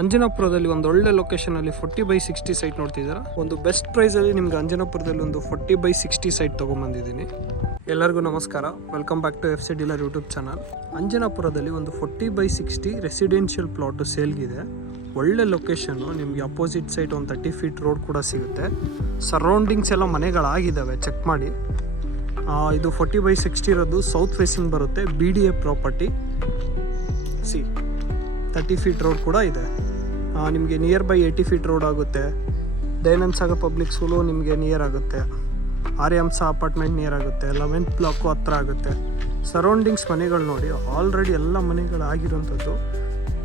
ಅಂಜನಾಪುರದಲ್ಲಿ ಒಂದು ಒಳ್ಳೆ ಲೊಕೇಶನಲ್ಲಿ 40/60 ಸೈಟ್ ನೋಡ್ತಿದ್ದೀರಾ. ಒಂದು ಬೆಸ್ಟ್ ಪ್ರೈಸಲ್ಲಿ ನಿಮ್ಗೆ ಅಂಜನಾಪುರದಲ್ಲಿ ಒಂದು 40/60 ಸೈಟ್ ತೊಗೊಂಬಂದಿದ್ದೀನಿ. ಎಲ್ಲರಿಗೂ ನಮಸ್ಕಾರ, welcome back to FC dealer YouTube channel. ಅಂಜನಾಪುರದಲ್ಲಿ ಒಂದು 40/60 ರೆಸಿಡೆನ್ಷಿಯಲ್ ಪ್ಲಾಟು ಸೇಲ್ಗಿದೆ. ಒಳ್ಳೆ ಲೊಕೇಶನ್ನು, ನಿಮಗೆ ಅಪೋಸಿಟ್ ಸೈಡ್ ಒಂದು 30 ಫೀಟ್ ರೋಡ್ ಕೂಡ ಸಿಗುತ್ತೆ. ಸರೌಂಡಿಂಗ್ಸ್ ಎಲ್ಲ ಮನೆಗಳಾಗಿದ್ದಾವೆ, ಚೆಕ್ ಮಾಡಿ. ಇದು 40/60 ಇರೋದು ಸೌತ್ ಫೇಸಿಂಗ್ ಬರುತ್ತೆ. BDA property. 30 ಫೀಟ್ ರೋಡ್ ಕೂಡ ಇದೆ. ನಿಮಗೆ ನಿಯರ್ ಬೈ 80 ಫೀಟ್ ರೋಡ್ ಆಗುತ್ತೆ. ದಯಾನಂದ ಸಾಗರ್ ಪಬ್ಲಿಕ್ ಸ್ಕೂಲು ನಿಮಗೆ ನಿಯರ್ ಆಗುತ್ತೆ. ಆರ್ಯಹಂಸ ಅಪಾರ್ಟ್ಮೆಂಟ್ ನಿಯರ್ ಆಗುತ್ತೆ. 11th ಬ್ಲಾಕು ಹತ್ರ ಆಗುತ್ತೆ. ಸರೌಂಡಿಂಗ್ಸ್ ಮನೆಗಳು ನೋಡಿ, ಆಲ್ರೆಡಿ ಎಲ್ಲ ಮನೆಗಳಾಗಿರೋಂಥದ್ದು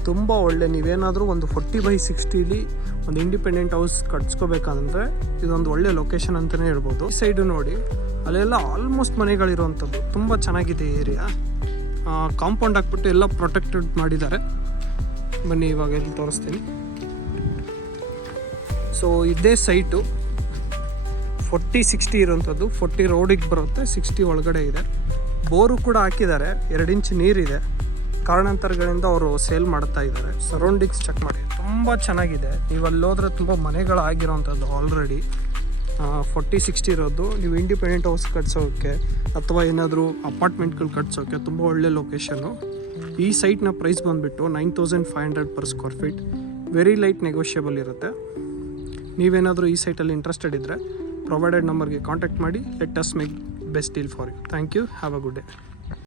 ತುಂಬ ಒಳ್ಳೆ. ನೀವೇನಾದರೂ ಒಂದು 40/60 ಒಂದು ಇಂಡಿಪೆಂಡೆಂಟ್ ಹೌಸ್ ಕಟ್ಸ್ಕೋಬೇಕಂದ್ರೆ ಇದೊಂದು ಒಳ್ಳೆ ಲೊಕೇಶನ್ ಅಂತಲೇ ಹೇಳ್ಬೋದು. ಈ ಸೈಡು ನೋಡಿ, ಅಲ್ಲೆಲ್ಲ ಆಲ್ಮೋಸ್ಟ್ ಮನೆಗಳಿರೋವಂಥದ್ದು ತುಂಬ ಚೆನ್ನಾಗಿದೆ ಏರಿಯಾ. ಕಾಂಪೌಂಡ್ ಹಾಕ್ಬಿಟ್ಟು ಎಲ್ಲ ಪ್ರೊಟೆಕ್ಟೆಡ್ ಮಾಡಿದ್ದಾರೆ. ಬನ್ನಿ ಇವಾಗ ಎಲ್ಲಿ ತೋರಿಸ್ತೀನಿ. ಸೊ ಇದೇ ಸೈಟು 40/60 ಇರೋಂಥದ್ದು. 40 ರೋಡಿಗೆ ಬರುತ್ತೆ, 60 ಒಳಗಡೆ ಇದೆ. ಬೋರು ಕೂಡ ಹಾಕಿದ್ದಾರೆ, 2 ಇಂಚ್ ನೀರಿದೆ. ಕಾರಣಾಂತರಗಳಿಂದ ಅವರು ಸೇಲ್ ಮಾಡ್ತಾ ಇದ್ದಾರೆ. ಸರೌಂಡಿಂಗ್ಸ್ ಚೆಕ್ ಮಾಡಿ, ತುಂಬ ಚೆನ್ನಾಗಿದೆ. ನೀವು ಅಲ್ಲಿ ಹೋದ್ರೆ ತುಂಬ ಮನೆಗಳಾಗಿರೋವಂಥದ್ದು ಆಲ್ರೆಡಿ. 40/60 ಇರೋದು. ನೀವು ಇಂಡಿಪೆಂಡೆಂಟ್ ಹೌಸ್ ಕಟ್ಸೋಕ್ಕೆ ಅಥವಾ ಏನಾದರೂ ಅಪಾರ್ಟ್ಮೆಂಟ್ಗಳು ಕಟ್ಸೋಕ್ಕೆ ತುಂಬ ಒಳ್ಳೆ ಲೊಕೇಶನ್ನು. ಈ ಸೈಟ್ನ ಪ್ರೈಸ್ ಬಂದುಬಿಟ್ಟು 9,500 per square feet. Very light negotiable ಇರುತ್ತೆ. ನೀವೇನಾದರೂ ಈ ಸೈಟಲ್ಲಿ ಇಂಟ್ರೆಸ್ಟೆಡ್ ಇದ್ದರೆ ಪ್ರೊವೈಡೆಡ್ ನಂಬರ್ಗೆ ಕಾಂಟ್ಯಾಕ್ಟ್ ಮಾಡಿ. Let us make best deal for you. Thank you. Have a good day.